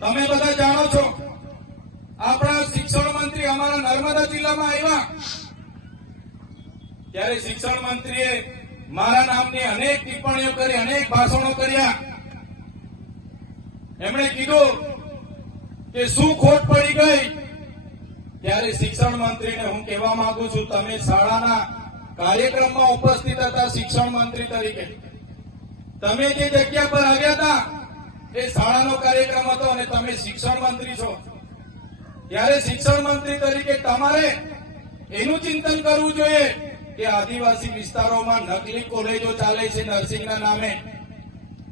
તમે બધા જાણો છો, આપણા શિક્ષણ મંત્રી અમારા નર્મદા જિલ્લામાં આવ્યા ત્યારે શિક્ષણ મંત્રીએ મારા નામની અનેક ટિપ્પણીઓ કરી, અનેક ભાષણો કર્યા. એમણે કીધું કે શું ખોટ પડી ગઈ. ત્યારે શિક્ષણ મંત્રીને હું કહેવા માંગુ છું, તમે શાળાના કાર્યક્રમમાં ઉપસ્થિત હતા શિક્ષણ મંત્રી તરીકે. તમે જે જગ્યા પર આવ્યા હતા એ શાળાનો કાર્યક્રમ હતો અને તમે શિક્ષણ મંત્રી છો. ત્યારે શિક્ષણ મંત્રી તરીકે તમારે એનું ચિંતન કરવું જોઈએ કે આદિવાસી વિસ્તારોમાં નકલી કોલેજો ચાલે છે નર્સિંગના નામે.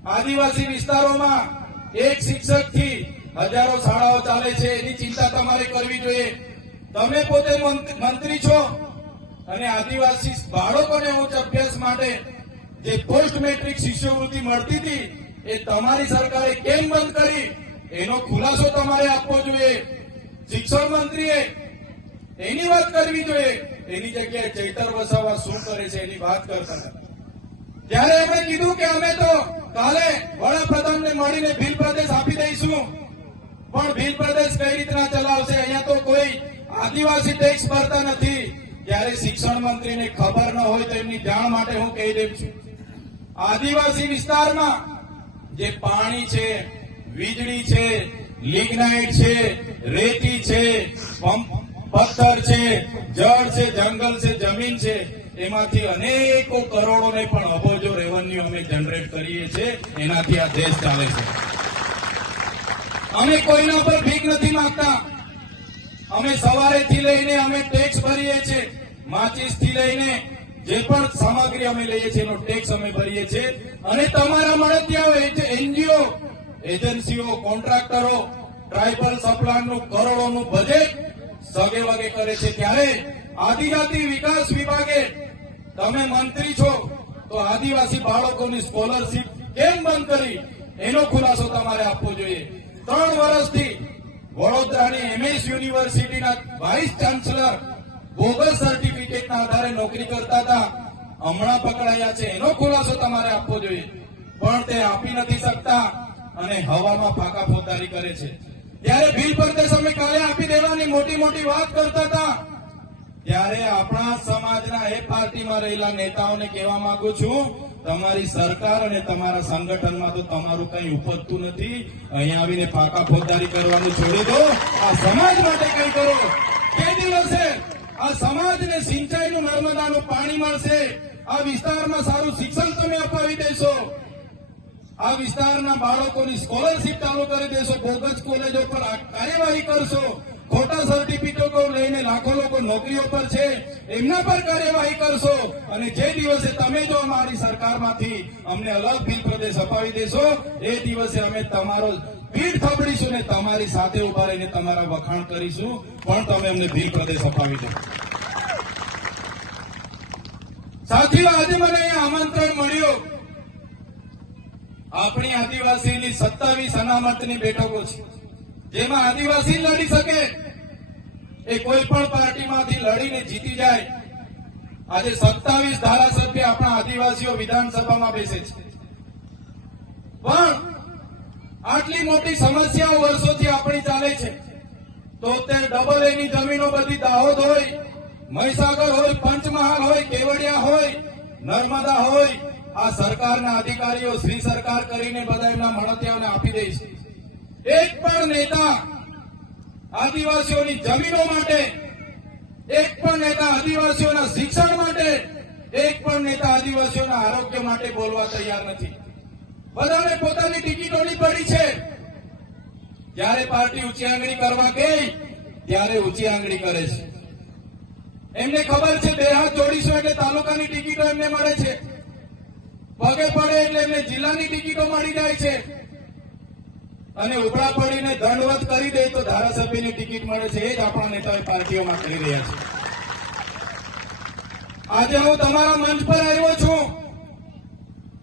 આદિવાસી વિસ્તારોમાં એક શિક્ષકથી હજારો શાળાઓ ચાલે છે, એની ચિંતા તમારે કરવી જોઈએ. તમે પોતે મંત્રી છો અને આદિવાસી બાળકોને ઉચ્ચ અભ્યાસ માટે જે પોસ્ટ મેટ્રિક શિષ્યવૃત્તિ મળતી હતી એ તમારી સરકારે કેમ બંધ કરી, એનો ખુલાસો તમારે આપવો જોઈએ. શિક્ષણ મંત્રીએ એની વાત કરવી જોઈએ. એની જગ્યાએ ચૈતર વસાવા શું કરે છે એની વાત કરતા હતા. ત્યારે એમણે કીધું કે અમે તો કાલે વડાપ્રધાનને મળીને ભીલ પ્રદેશ આપી દઈશું. પણ ભીલ પ્રદેશ કઈ રીતના ચલાવશે? અહીંયા તો કોઈ આદિવાસી ટેક્સ ભરતા નથી. ત્યારે શિક્ષણ મંત્રીને ખબર ન હોય તો એમની જાણ માટે હું કહી દઉં છું, આદિવાસી વિસ્તારમાં જે પાણી છે, વીજળી છે, લિગ્નાઇટ છે, રેતી છે, પથ્થર છે, જળ છે, જંગલ છે, જમીન છે, એમાંથી અનેકો કરોડો ને પણ અબજો રેવન્યુ અમે જનરેટ કરીએ છીએ. એનાથી આ દેશ ચાલે છે. અમે કોઈના પર ભીખ નથી માંગતા. અમે સવારેથી લઈને અમે ટેક્સ ભરીએ છીએ. માચીસ થી લઈને જે પણ સામગ્રી અમે લઈએ છીએ એનો ટેક્સ અમે ભરીએ છીએ. અને તમારા મળતિયાઓ, એનજીઓ, એજન્સીઓ, કોન્ટ્રાક્ટરો ટ્રાઇબલ સપ્લાયનું કરોડોનું બજેટ સગે વગે કરે છે. ત્યારે આદિજાતિ વિકાસ વિભાગે, તમે મંત્રી છો તો આદિવાસી બાળકોની સ્કોલરશીપ કેમ બંધ કરી એનો ખુલાસો તમારે આપવો જોઈએ. 3 વર્ષથી વડોદરાની એમએસ યુનિવર્સિટીના વાઇસ ચાન્સલર બોગસ સર્ટિફિકેટના આધારે નોકરી કરતા હતા, હમણાં પકડાયા છે. એનો ખુલાસો તમારે આપવો જોઈએ. પણ તે આપી નથી શકતા અને હવામાં ફાંકા ફોદારી કરે છે. ત્યારે ભીલ પ્રદેશ અમે કાલે આપી દેવાની મોટી મોટી વાત કરતા હતા. ત્યારે આપણા સમાજના એ પાર્ટીમાં રહેલા નેતાઓને કહેવા માંગુ છું, તમારી સરકાર અને તમારા સંગઠનમાં તો તમારું કઈ ઉપજતું નથી. અહીંયા આવીને ફાંકા ફોજદારી કરવાનું છોડી દો. આ સમાજ માટે કઈ કરો. તે દિવસે આ સમાજને સિંચાઈનું નર્મદાનું પાણી મળશે. આ વિસ્તારમાં સારું શિક્ષણ તમે અપાવી દેશો. આ વિસ્તારના બાળકોની સ્કોલરશીપ ચાલુ કરી દેશો. બોગસ કોલેજો પર કાર્યવાહી કરશો. ખોટા સર્ટિફિકેટો લઈને લાખો લોકો નોકરીઓ પર છે, એમના પર કાર્યવાહી કરશો. અને જે દિવસે તમે જો અમારી સરકારમાંથી અમને અલગ ભીલ પ્રદેશ અપાવી દેશો, એ દિવસે અમે તમારો પીઠ થબડીશું ને તમારી સાથે ઉભા રહીને તમારા વખાણ કરીશું. પણ તમે અમને ભીલ પ્રદેશ અપાવી દો. સાથીઓ, આજે મને અહીંયા આમંત્રણ મળ્યું. આપણી આદિવાસીની 27 અનામતની બેઠકો છે, જેમાં આદિવાસી લડી શકે. એ કોઈ પણ પાર્ટીમાંથી લડીને જીતી જાય. આજે 27 ધારાસભ્ય આપણા આદિવાસીઓ વિધાનસભામાં બેસે છે. પણ આટલી મોટી સમસ્યાઓ વર્ષોથી આપણી ચાલે છે. તો અત્યારે ડબલ એની જમીનો બધી દાહોદ હોય, મહીસાગર હોય, પંચમહાલ હોય, કેવડિયા હોય, નર્મદા હોય, આ સરકારના અધિકારીઓ શ્રી સરકાર કરીને બધા એમના મળતિયાઓને આપી દે છે. એક પણ નેતા આદિવાસીઓની જમીનો માટે, એક પણ નેતા આદિવાસીઓના શિક્ષણ માટે, એક પણ નેતા આદિવાસીઓના આરોગ્ય માટે બોલવા તૈયાર નથી. બધાને પોતાની ટિકિટોની પડી છે. જ્યારે પાર્ટી ઊંચી આંગળી કરવા ગઈ ત્યારે ઊંચી આંગળી કરે છે. એમને ખબર છે 2 હાથ જોડીશું એટલે તાલુકાની ટિકિટો એમને મળે છે. પગે પડે એટલે એમને જિલ્લાની ટિકિટો મળી જાય છે. અને ઉપડા પડીને દંડવત કરી દે તો ધારાસભ્યની ટિકિટ મળે છે. એ જ આપણા નેતાઓ પાર્ટીઓમાં કરી રહ્યા છે. આજે હું તમારા મંચ પર આવ્યો છું